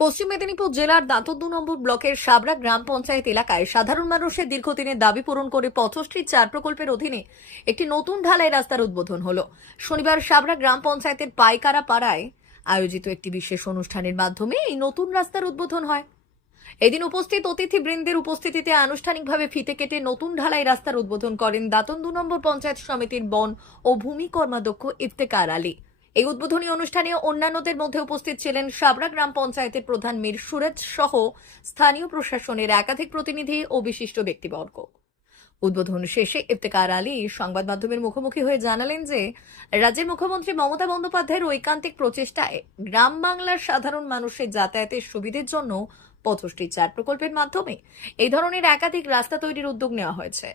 পশ্চিম মেদিনীপুর জেলার দাঁতন ২ নম্বর ব্লকের সাবরা গ্রাম পঞ্চায়েত এলাকায় সাধারণ মানুষের দীর্ঘদিনের দাবি পূরণ করে পথশ্রী ৪ প্রকল্পের অধীনে একটি নতুন ঢালাই রাস্তার উদ্বোধন হলো। শনিবার সাবরা গ্রাম পঞ্চায়েতের পাইকারা পাড়ায় আয়োজিত একটি বিশেষ অনুষ্ঠানের মাধ্যমে এই নতুন রাস্তার উদ্বোধন হয়। এদিন উপস্থিত অতিথিবৃন্দের উপস্থিতিতে আনুষ্ঠানিকভাবে ফিতে কেটে নতুন ঢালাই রাস্তার উদ্বোধন করেন দাঁতন ২ নম্বর পঞ্চায়েত সমিতির বন ও ভূমি কর্মাধ্যক্ষ ইফতেখার আলী। এই উদ্বোধনী অনুষ্ঠানে অন্যান্যদের মধ্যে উপস্থিত ছিলেন সাবরা গ্রাম পঞ্চায়েতের প্রধান মীর সুরজ সহ স্থানীয় প্রশাসনের একাধিক প্রতিনিধি ও বিশিষ্ট ব্যক্তিবর্গ। উদ্বোধন শেষে ইফতেখার আলী সংবাদ মাধ্যমের মুখোমুখি হয়ে জানালেন যে রাজ্যের মুখ্যমন্ত্রী মমতা বন্দ্যোপাধ্যায়ের ঐকান্তিক প্রচেষ্টায় গ্রাম বাংলার সাধারণ মানুষের যাতায়াতের সুবিধের জন্য পথশ্রী ৪ প্রকল্পের মাধ্যমে এই ধরনের একাধিক রাস্তা তৈরির উদ্যোগ নেওয়া হয়েছে।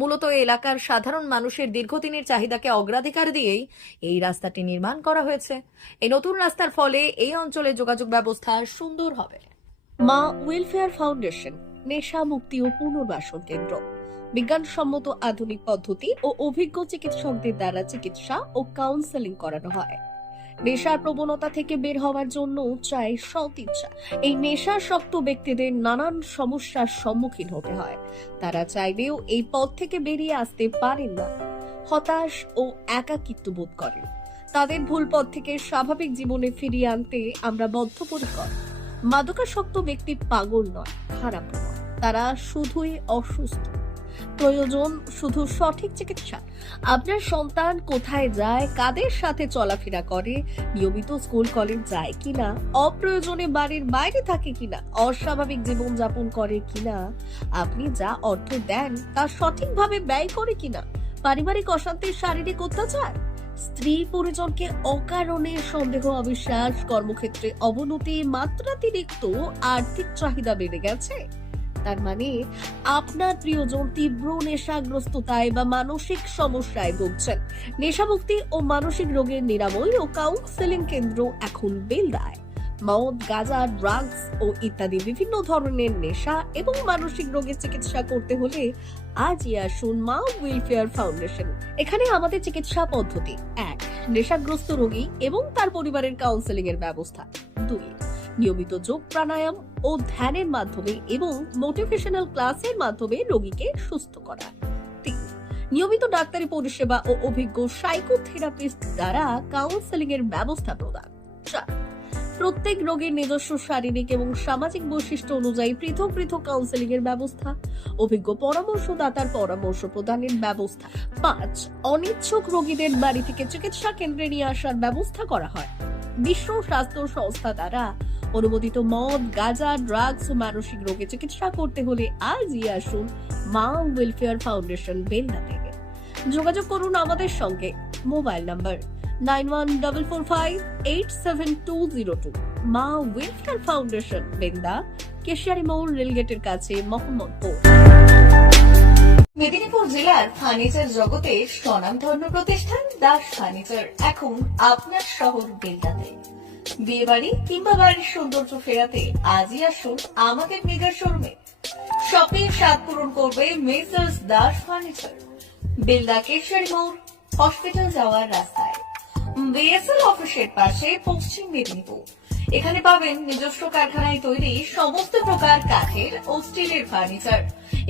মূলত এলাকার সাধারণ মানুষের দীর্ঘদিনের চাহিদাকে অগ্রাধিকার দিয়েই এই রাস্তাটি নির্মাণ করা হয়েছে। এই নতুন রাস্তার ফলে এই অঞ্চলে যোগাযোগ ব্যবস্থা সুন্দর হবে। মা ওয়েলফেয়ার ফাউন্ডেশন নেশা মুক্তি ও পুনর্বাসন কেন্দ্র বিজ্ঞানসম্মত আধুনিক পদ্ধতি ও অভিজ্ঞ চিকিৎসকদের দ্বারা চিকিৎসা ও কাউন্সেলিং করানো হয়। নেশার প্রবণতা থেকে বের হওয়ার জন্য চাই সৎ ইচ্ছা। এই নেশাসক্ত ব্যক্তিদের নানান সমস্যার সম্মুখীন হতে হয়, তারা চাইলেও এই পথ থেকে বেরিয়ে আসতে পারেন না, হতাশ ও একাকিত্ব বোধ করেন। তাদের ভুল পথ থেকে স্বাভাবিক জীবনে ফিরিয়ে আনতে আমরা বদ্ধপরিকর। মাদকাসক্ত ব্যক্তি পাগল নয়, খারাপ নয়, তারা শুধুই অসুস্থ। প্রয়োজন শুধু সঠিক চিকিৎসা। আপনার সন্তান কোথায় যায়, কাদের সাথে চলাফেরা করে, নিয়মিত স্কুল কলেজ যায় কিনা, অপ্রয়োজনে বাড়ির বাইরে থাকে কিনা, অস্বাভাবিক জীবন যাপন করে কিনা, আপনি যা অর্থ দেন তা সঠিকভাবে ব্যয় করে কিনা, পারিবারিক অশান্তি, শারীরিক অত্যাচার, স্ত্রী পরিজনকে অকারণে সন্দেহ, অবিশ্বাস, কর্মক্ষেত্রে অবনতি, মাত্রাতিরিক্ত আর্থিক চাহিদা বেড়ে গেছে, তার মানে আপনার প্রিয়জন তীব্র নেশাগ্রস্ততায় বা মানসিক সমস্যায় ভুগছেন। নেশামুক্তি ও মানসিক রোগের নিরাময় ও কাউন্সেলিং কেন্দ্র এখন বেলদায়। মদ, গাঁজা, ড্রাগস ও ইত্যাদি বিভিন্ন ধরনের নেশা এবং মানসিক রোগের চিকিৎসা করতে হলে আজই আসুন মা ওয়েলফেয়ার ফাউন্ডেশন। এখানে আমাদের চিকিৎসা পদ্ধতি: ১. নেশাগ্রস্ত রোগী এবং তার পরিবারের কাউন্সেলিং এর ব্যবস্থা। ২. নিয়মিত যোগ, প্রাণায়াম ও ধ্যানের মাধ্যমে এবং মোটিভেশনাল ক্লাসের মাধ্যমে রোগীকে সুস্থ করা। ৩. নিয়মিত ডাক্তারি পরিষেবা ও অভিজ্ঞ সাইকোথেরাপিস্ট দ্বারা কাউন্সেলিং এর ব্যবস্থা প্রদান। ৪. প্রত্যেক রোগীর নিজস্ব শারীরিক এবং সামাজিক বৈশিষ্ট্য অনুযায়ী পৃথক পৃথক কাউন্সেলিং এর ব্যবস্থা, অভিজ্ঞ পরামর্শদাতার পরামর্শ প্রদানের ব্যবস্থা। ৫. অনিচ্ছুক রোগীদের বাড়ি থেকে চিকিৎসা কেন্দ্রে নিয়ে আসার ব্যবস্থা করা হয়। বিশ্ব স্বাস্থ্য সংস্থা দ্বারা অনুমোদিত মদ, গাঁজা, ড্রাগস ও মানসিক রোগে চিকিৎসা করতে হলে আজই আসুন মা ওয়েলফেয়ার ফাউন্ডেশন বেলদা থেকে। যোগাযোগ করুন আমাদের সঙ্গে। Mobile number 9144587202। মা ওয়েলফেয়ার ফাউন্ডেশন, বেলদা, কেশিয়ারি মোড়, রেলগেটের কাছে, মোহাম্মদপুর। মেদিনীপুর জেলার ফার্নিচার জগতে স্বনামধন্য প্রতিষ্ঠান দাস ফার্নিচার এখন আপনার শহর বেলদাতে। বিয়ে বাড়ি কিংবা বাড়ির সৌন্দর্য ফেরাতে আজই আসুন আমাদের মেগা শোরুমে। শপিং স্বাদ পূরণ করবে মেসার্স দাস ফার্নিচার, বেলদা, কেশিয়ারি মোড়, হসপিটাল যাওয়ার রাস্তায়, বিএসএল অফিসের পাশে, পশ্চিম মেদিনীপুর। এখানে পাবেন নিজস্ব কারখানায় তৈরি সমস্ত প্রকার কাঠের ও স্টিলের ফার্নিচার।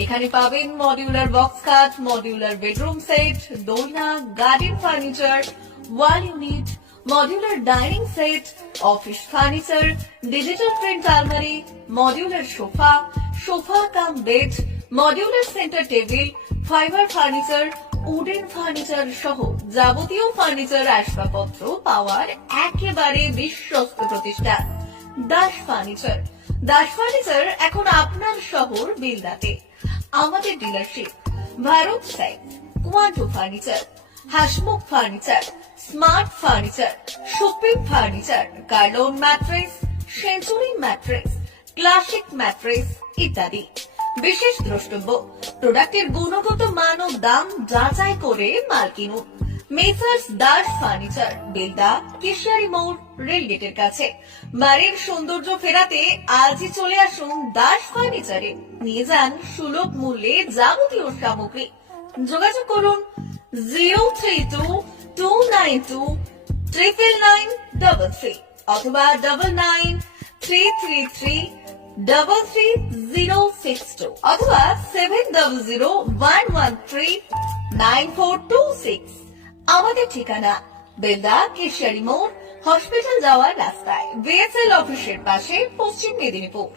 এখানে পাবেন modular box cut, modular bedroom set, দোলনা, garden furniture, wall unit, modular dining set, office furniture, digital print আলমারি, modular sofa, sofa cum bed, modular centre table, fibre furniture, wooden furniture সহ যাবতীয় ফার্নিচার আসবাবপত্র পাওয়ার একেবারে বিশ্বস্ত প্রতিষ্ঠান দাস ফার্নিচার। দাস ফার্নিচার এখন আপনার শহর বেলদাতে। আমাদের dealership: Bharat side, Quanto furniture, Hasmukh furniture, smart furniture, supreme furniture, Kurlon mattress, century mattress, classic mattress ইত্যাদি। বিশেষ দ্রষ্টব্য: প্রোডাক্টের গুণগত মান ও দাম যাচাই করে মাল কিনুন। মেসার্স দাস ফার্নিচার, বেলদা, কেশিয়ারি মোড়, রেলগেটের কাছে। বাড়ির সৌন্দর্য ফেরাতে আজই চলে আসুন দাস ফার্নিচারে। নিয়ে যান সুলভ মূল্যে যাবতীয় সামগ্রী। যোগাযোগ করুন 03229299933 অথবা 99 333-33-062 অথবা 700113-9426। আমাদের ঠিকানা বেলদা কেশিয়ারি মোড়, হসপিটাল যাওয়ার রাস্তায়, বিএসএল অফিসের পাশে, পশ্চিম মেদিনীপুর।